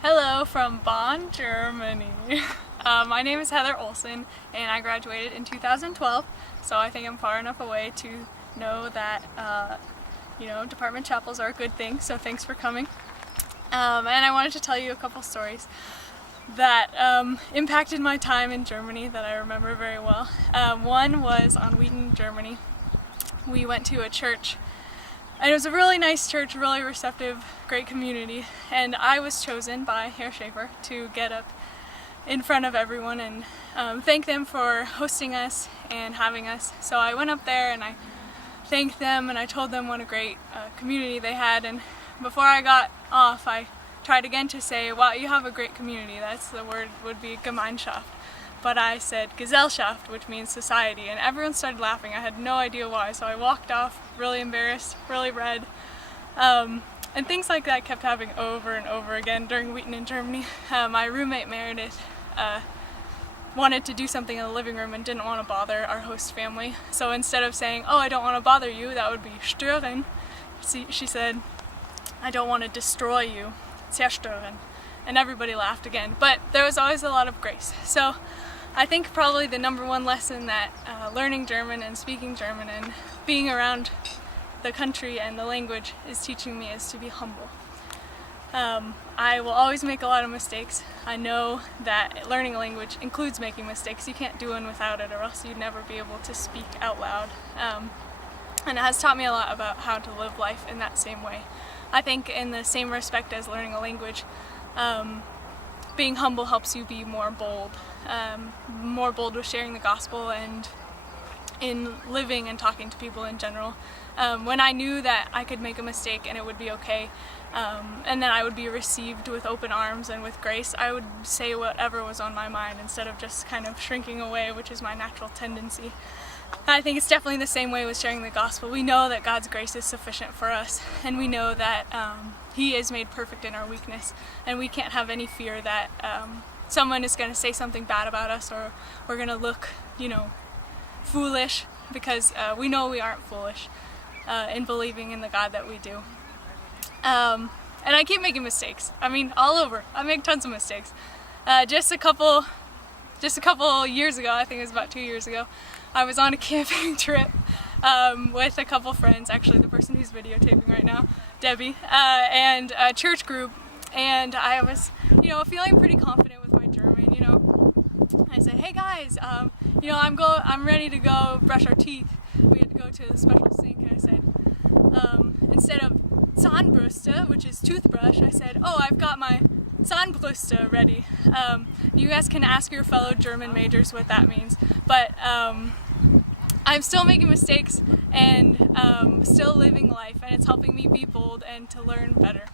Hello from Bonn, Germany. My name is Heather Olson and I graduated in 2012, so I think I'm far enough away to know that department chapels are a good thing, so thanks for coming. And I wanted to tell you a couple stories that impacted my time in Germany that I remember very well. One was on Wheaton, Germany. We went to a church, and it was a really nice church, really receptive, great community, and I was chosen by Herr Schaefer to get up in front of everyone and thank them for hosting us and having us. So I went up there and I thanked them and I told them what a great community they had, and before I got off I tried again to say, wow, you have a great community. That's the word would be Gemeinschaft. But I said Gesellschaft, which means society, and everyone started laughing. I had no idea why, so I walked off really embarrassed, really red. And things like that kept happening over and over again during Wheaton in Germany. My roommate Meredith wanted to do something in the living room and didn't want to bother our host family. So instead of saying, oh, I don't want to bother you, that would be stören, she said, I don't want to destroy you, zerstören. And everybody laughed again. But there was always a lot of grace. So I think probably the number one lesson that learning German and speaking German and being around the country and the language is teaching me is to be humble. I will always make a lot of mistakes. I know that learning a language includes making mistakes. You can't do one without it, or else you'd never be able to speak out loud. And it has taught me a lot about how to live life in that same way. I think in the same respect as learning a language, being humble helps you be more bold with sharing the gospel and in living and talking to people in general. When I knew that I could make a mistake and it would be okay, and then I would be received with open arms and with grace, I would say whatever was on my mind instead of just kind of shrinking away, which is my natural tendency. I think it's definitely the same way with sharing the gospel. We know that God's grace is sufficient for us, and we know that He is made perfect in our weakness, and we can't have any fear that someone is going to say something bad about us, or we're going to look, foolish, because we know we aren't foolish in believing in the God that we do. And I keep making mistakes. I mean, all over. I make tons of mistakes. Just a couple years ago, I think it was about 2 years ago, I was on a camping trip with a couple friends, actually the person who's videotaping right now, Debbie, and a church group, and I was, feeling pretty confident with my German, I said, hey guys, I'm ready to go brush our teeth. We had to go to the special sink, and I said, instead of Zahnbürste, which is toothbrush, I said, oh, I've got my Zahnbürste ready. You guys can ask your fellow German majors what that means, but I'm still making mistakes and still living life, and it's helping me be bold and to learn better.